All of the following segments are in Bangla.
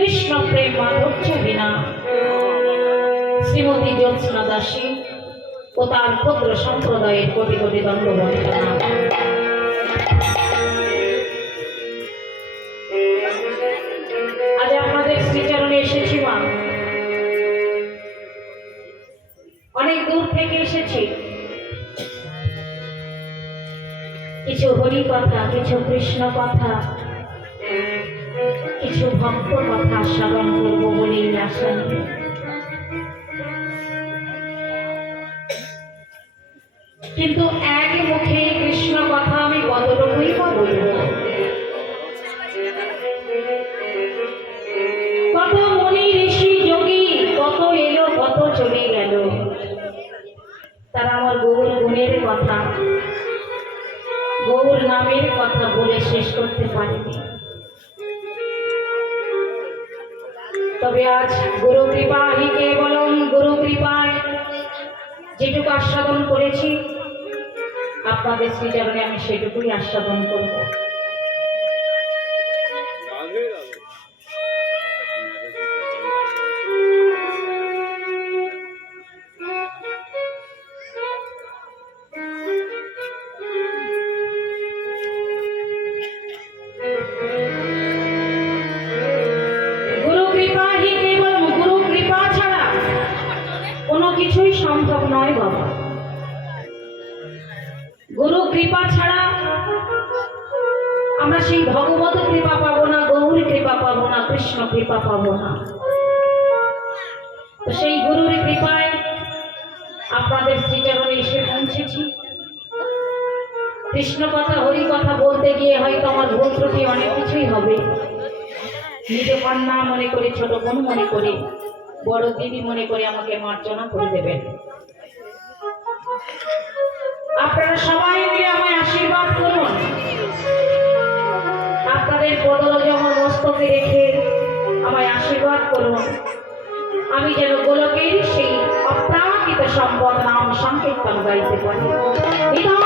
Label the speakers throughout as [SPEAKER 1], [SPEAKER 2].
[SPEAKER 1] কৃষ্ণ প্রেম মাধুর্য বিনা শ্রীমতী জ্যোৎস্না দাসী ও তার ক্ষুদ্র সম্প্রদায়ের কোটি কোটি দণ্ড বন্দনা আজ আপনাদের শ্রীচরণে এসেছি মা। অনেক দূর থেকে এসেছি। কিছু হরি কথা, কিছু কৃষ্ণ কথা কিছু ভক্ত কথা স্মরণ করব বলেই আসেন কিন্তু এক মুখে করেছি। আপনাদের শ্রীচরণে আমি সেটুকুই আস্বাদন করব। সেই ভগবত কৃপা পাবো না গৌর কৃপা পাবো না, কৃষ্ণ কৃপা পাবো না। তো সেই গুরুর কৃপায় আপনাদের শ্রীচরণে এসে পৌঁছেছি। কৃষ্ণ কথা, হরি কথা বলতে গিয়ে হয়তো আমার ভুল ত্রুটি অনেক কিছুই হবে। নিজ কন্যা মনে করে, ছোট বোন মনে করে, বড় দিদি মনে করে আমাকে মার্জনা করে দেবেন। আপনারা সবাই মিলে আমায় আশীর্বাদ করুন। আপনাদের বদল যেমন মস্তকে রেখে আমায় আশীর্বাদ করুন। আমি যেন গোলকের সেই অপ্রাকৃত সম্পদ নাম সংকীর্তন গাইতে পারি। আমরা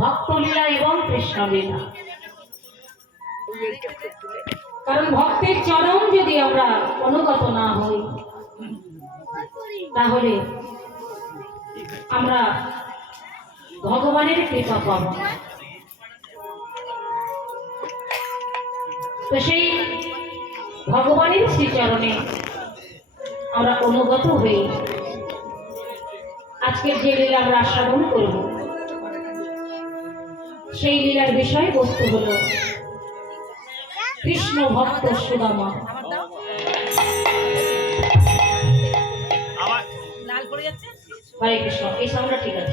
[SPEAKER 1] ভক্ত লীলা এবং কৃষ্ণ লীলা কারণ ভক্তের চরণ যদি আমরা অনুগত না হই, তাহলে আমরা ভগবানের কৃপা পাব। তো সেই ভগবানের শ্রীচরণে আমরা অনুগত হই। আজকের যে লীলা আমরা আস্বাদন করব, সেই লীলার বিষয় বস্তু হল কৃষ্ণ ভক্ত সুদামা। হরে কৃষ্ণ এই সাউন্ডটা ঠিক আছে।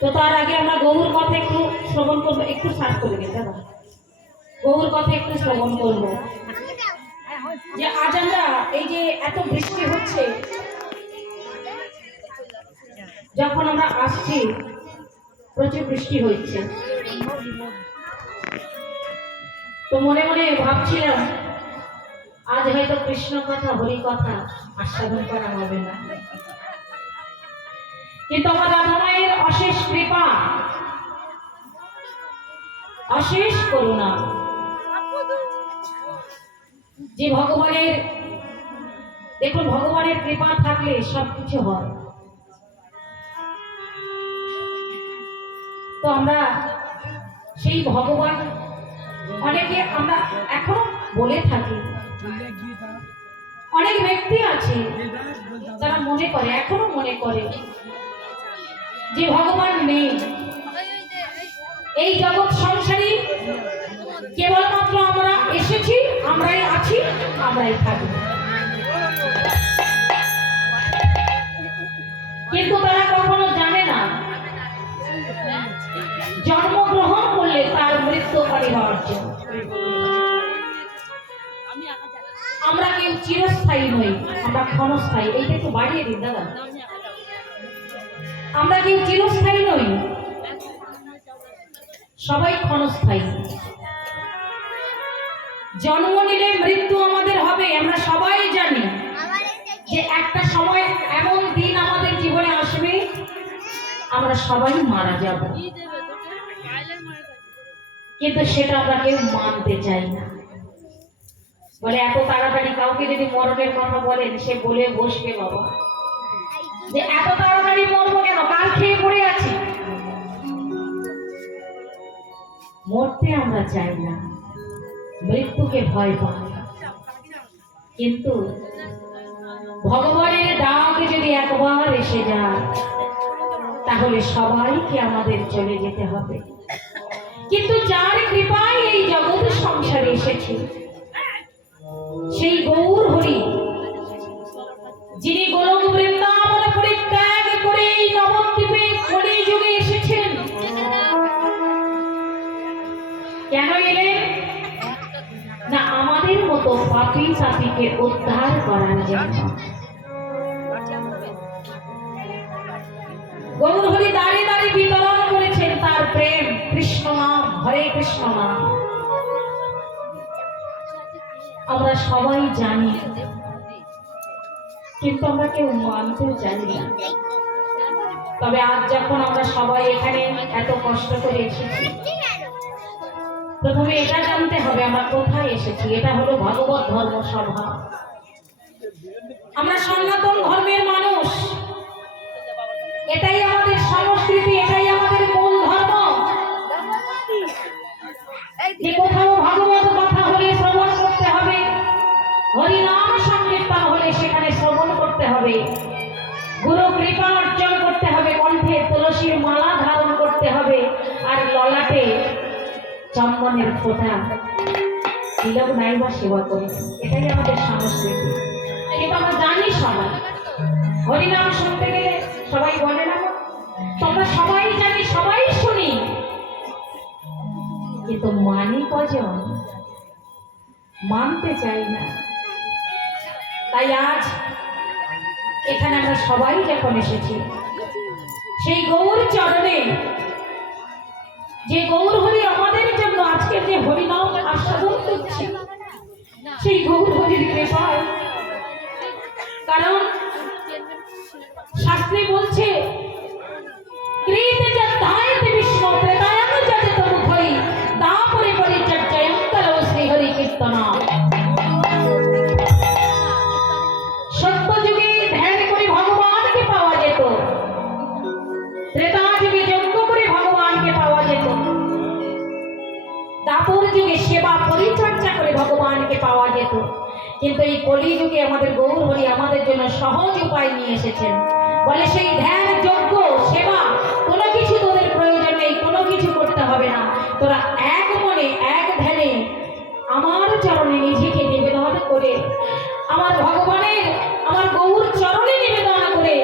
[SPEAKER 1] তো তার আগে আমরা গৌর কথা একটু শ্রবণ করব একটু সার্চ করে গৌর কথা একটু শ্রবণ করব। যে আজ আমরা এই যে এত বৃষ্টি হচ্ছে যখন আমরা আসছি প্রচুর বৃষ্টি হচ্ছে তো মনে মনে ভাবছিলাম, আজ হয়তো কৃষ্ণ কথা, হরি কথা আস্বাদন করা হবে না। কিন্তু আমার রাধা মায়ের অশেষ কৃপা, অশেষ করুণা, যে ভগবানের, দেখুন, ভগবানের কৃপা থাকলে সব কিছু হয়। তো আমরা সেই ভগবান অনেকে আমরা এখনও বলে থাকি। অনেক ব্যক্তি আছে তারা মনে করে, এখনও মনে করে যে ভগবান নেই। এই জগৎ সংসারী কেবলমাত্র আমরা এসেছি, আমরাই আছি, আমরাই থাকি। কিন্তু তারা কখনো জানে না, জন্মগ্রহণ করলে তার মৃত্যু
[SPEAKER 2] যাচ্ছি
[SPEAKER 1] আমরা কেউ চিরস্থায়ী নই, আমরা ক্ষণস্থায়ী। এইটা একটু বাড়িয়ে দিন, দাদা। আমরা কেউ চিরস্থায়ী নই, সবাই ক্ষণস্থায়ী। জন্ম নিলে মৃত্যু আমাদের হবে, আমরা সবাই জানি যে একটা সময়
[SPEAKER 2] এমন দিন আমাদের জীবনে আসবে, আমরা সবাই মারা যাব।
[SPEAKER 1] কিন্তু সেটা আমরা কেউ মানতে চাই না। বলে এত তাড়াতাড়ি কাউকে যদি মরণের কথা বলেন, সে বলে বসবে বাবা। যে এত তাড়াতাড়ি মরবো কেন? কাল খেয়ে পড়ে আছি। মরতে আমরা চাই না। মৃত্যুকে ভয় পাই কিন্তু ভগবানের ডাক যদি একবার এসে যায়, তাহলে সবাইকে আমাদের চলে যেতে হবে। কিন্তু যার কৃপায় এই জগৎ সংসারে এসেছে, সেই গৌর হরি, যিনি গোলক বৃন্দাবন পরিত্যাগ করে এই নবদ্বীপে কলি যুগে এসেছেন। কেন এলেন? না, আমাদের মতো পাপি পাপিকে উদ্ধার করার জন্য। গৌর হরি দাঁড়িয়ে দাঁড়িয়ে বিতরণ কৃষ্ণ নাম আমরা সবাই জানি, কিন্তু আমরা কেউ মানতে জানি না। তবে আজ যখন আমরা সবাই এখানে এত কষ্ট করে এসেছি, প্রথমে এটা জানতে হবে, আমরা কোথায় এসেছি? এটা হলো ভগবত ধর্ম সভা। আমরা সনাতন ধর্মের মানুষ। এটাই আমাদের সংস্কৃতি, এটাই আমাদের যে কোথাও ভাগবত কথা হলে শ্রবণ করতে হবে, হরিনাম সংকীর্তন হলে সেখানে শ্রবণ করতে হবে। গুরু করতে হবে, কণ্ঠে তুলসীর মালা ধারণ করতে হবে, আর ললাটে চন্দনের ফোঁটা। সেবা করে। এটাই আমাদের সংস্কৃতি কিন্তু আমরা জানি সবাই, হরিনাম শুনতে কিন্তু মানি কজন? মানতে চাই না। তাই আজ এখানে আমরা সবাই যখন এসেছি, সেই গৌর চরণে, যে গৌর হরি আমাদের জন্য আজকে যে হরিনাম আস্বাদন করছে, সেই গৌর হরির কৃপায়, কারণ শাস্ত্রী বলছে কিন্তু এই কলিযুগে আমাদের গৌর হরি আমাদের জন্য সহজ উপায় নিয়ে এসেছেন। বলে সেই ধ্যান, যজ্ঞ, সেবা, কোনো কিছু তোদের প্রয়োজন নেই, কোনো কিছু করতে হবে না। তোরা এক মনে, এক ধ্যানে আমার চরণে নিজেকে নিবেদন করে, আমার ভগবানের, আমার গৌর চরণে নিবেদন করে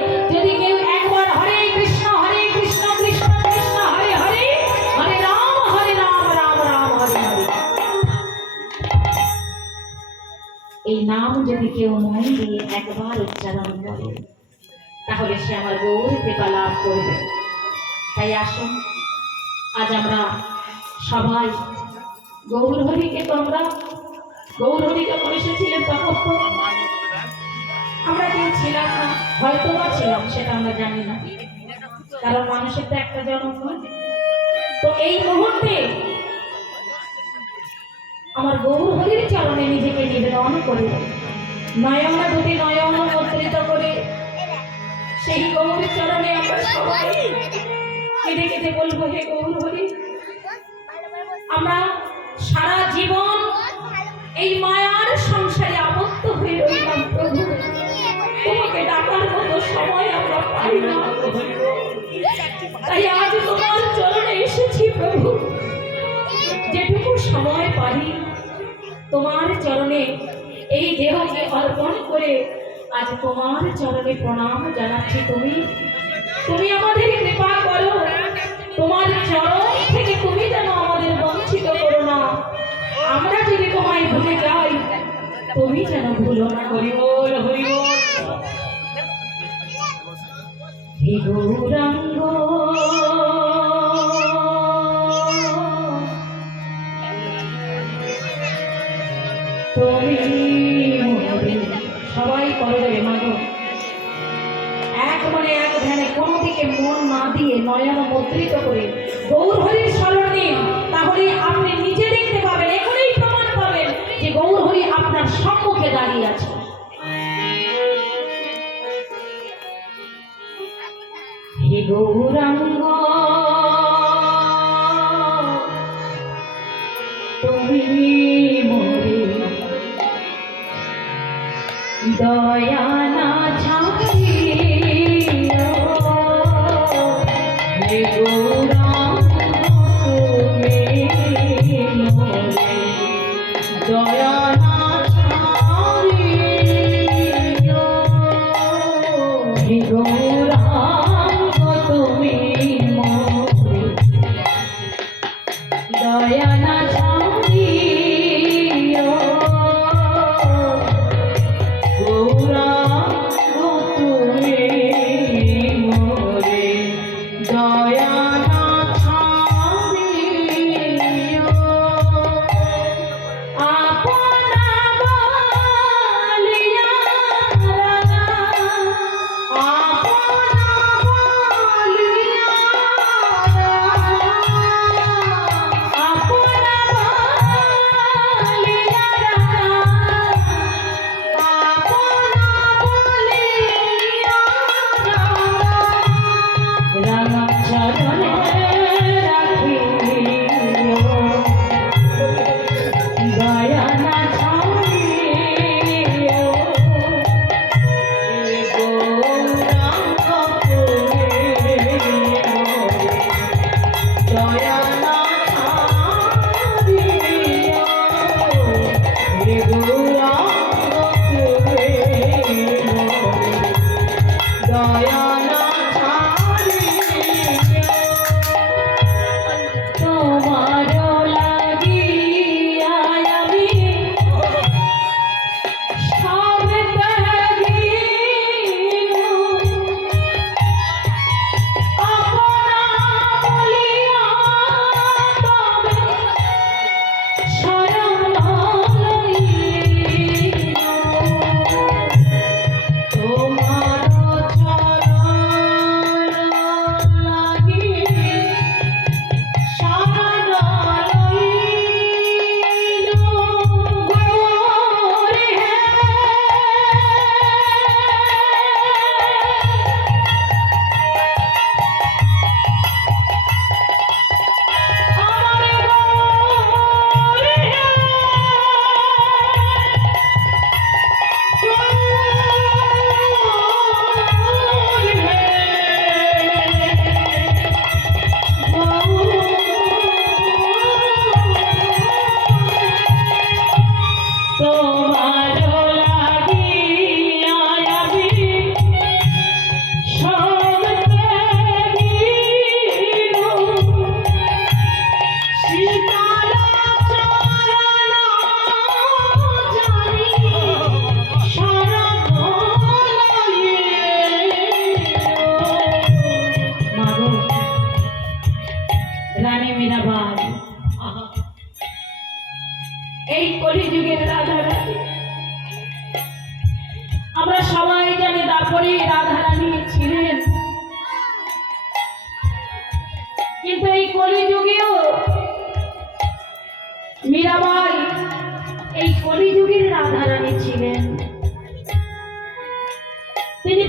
[SPEAKER 1] নাম যদি কেউ মন দিয়ে একবার উচ্চারণ করে, তাহলে সে আমার গৌর কৃপা লাভ করবে তাই আসুন, আজ আমরা সবাই গৌর হরিকে তো আমরা, গৌর হরি যখন এসেছিলেন তখন তো আমরা কেউ ছিলাম না, হয়তো বা ছিলাম, সেটা আমরা জানি না কারণ মানুষের তো একটা জন্ম। তো এই মুহূর্তে আমার গৌর হরির চরণে নিজেকে নিবেদন করে নয়ন দুটি নয়ন মুদ্রিত করে সেই গৌর চরণে আমরা সবাই কেঁদে কেঁদে বলব, হে গৌর হরি, আমরা সারা জীবন এই মায়ার সংসারে আবদ্ধ হয়ে রইলাম প্রভু। তোমাকে ডাকার মতো সময় আমরা পাই না। তাই আজ তোমার যেটুকু সময় পারি, তোমার চরণে এই দেহকে অর্পণ করে আজ তোমার চরণে প্রণাম জানাচ্ছি তুমি। তুমি আমাদের কৃপা করো, তোমার চরণ থেকে তুমি যেন আমাদের বঞ্চিত করো না। আমরা যদি তোমায় ভুলে যাই, তুমি যেন ভুলো না মাগো। এক মনে এক ধ্যানে কোনো দিকে মন না দিয়ে নয়ন মুদ্রিত করে গৌর হরির স্মরণ নিন তাহলে আপনি নিজে দেখতে পাবেন, এখনই প্রমাণ পাবেন যে গৌর হরি আপনার সম্মুখে দাঁড়িয়ে আছে। হে গৌরাঙ্গ দয়া Jaya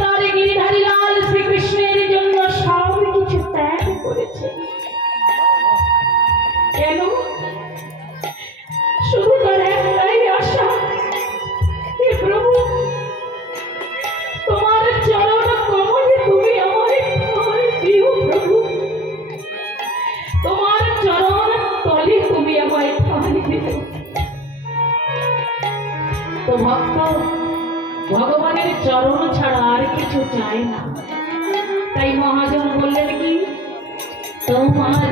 [SPEAKER 1] তারে গিরিধারী লাল শ্রীকৃষ্ণের জন্য সব কিছু ত্যাগ করেছে। কেন? ভগবানের চরণ ছাড়া আর কিছু চায় না। তাই মহাজন বললেন কি? তোমার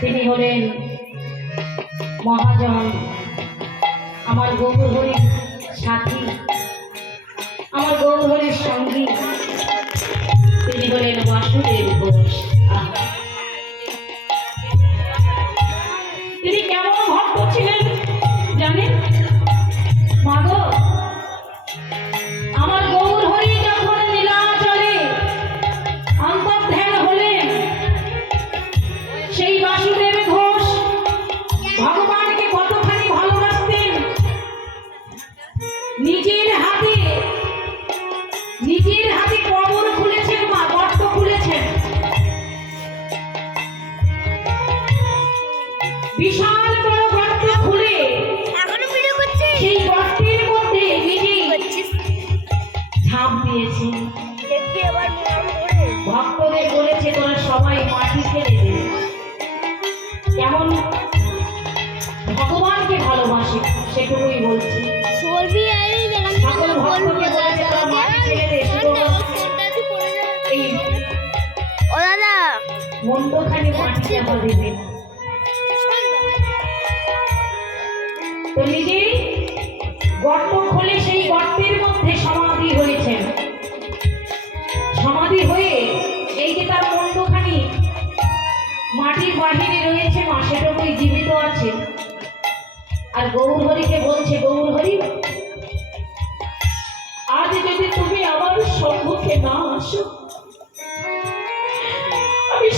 [SPEAKER 1] তিনি হলেন মহাজন আমার গৌরহরির সেটুকুই বলছি।
[SPEAKER 2] চলবি আর এই
[SPEAKER 1] সকল ভক্তকে বলেছে তোরা মাটি ফেলে দে
[SPEAKER 2] ও দাদা।
[SPEAKER 1] মন্ডখানি মাটি চাপা দেবে তো নিজেই গর্ত খুলে সেই গর্তের মধ্যে সমাধি হয়েছেন। সমাধি হয়ে এই যে তার মন্ডখানি মাটির বাহিরে রয়েছে মা সেটুকুই জীবিত আছে। আর গৌর হরিকে বলছে গৌর হরি আজ যদি তুমি আমার সম্মুখে না আসো আমি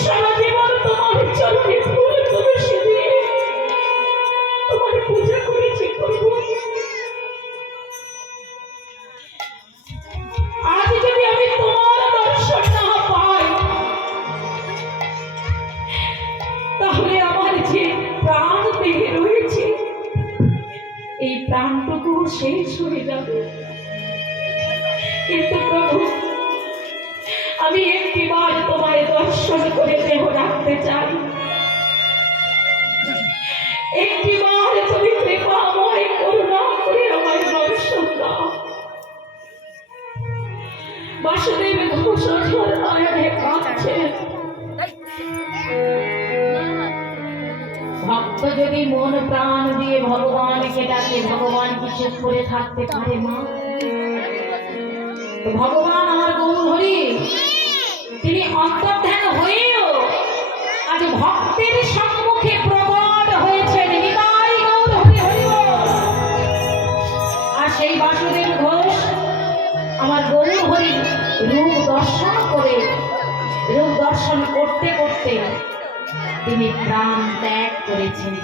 [SPEAKER 1] বাসুদেব ঘোষ কাঁদছে ভক্ত যদি মন প্রাণ দিয়ে ভগবানকে ডাকে ভগবান কি চুপ করে থাকতে পারে মা? ভগবান আমার গৌর হরি তিনি অন্তর্ধান হয়েও আজ ভক্তের সম্মুখে দর্শন করে রূপ দর্শন করতে করতে তিনি প্রাণ ত্যাগ করেছেন।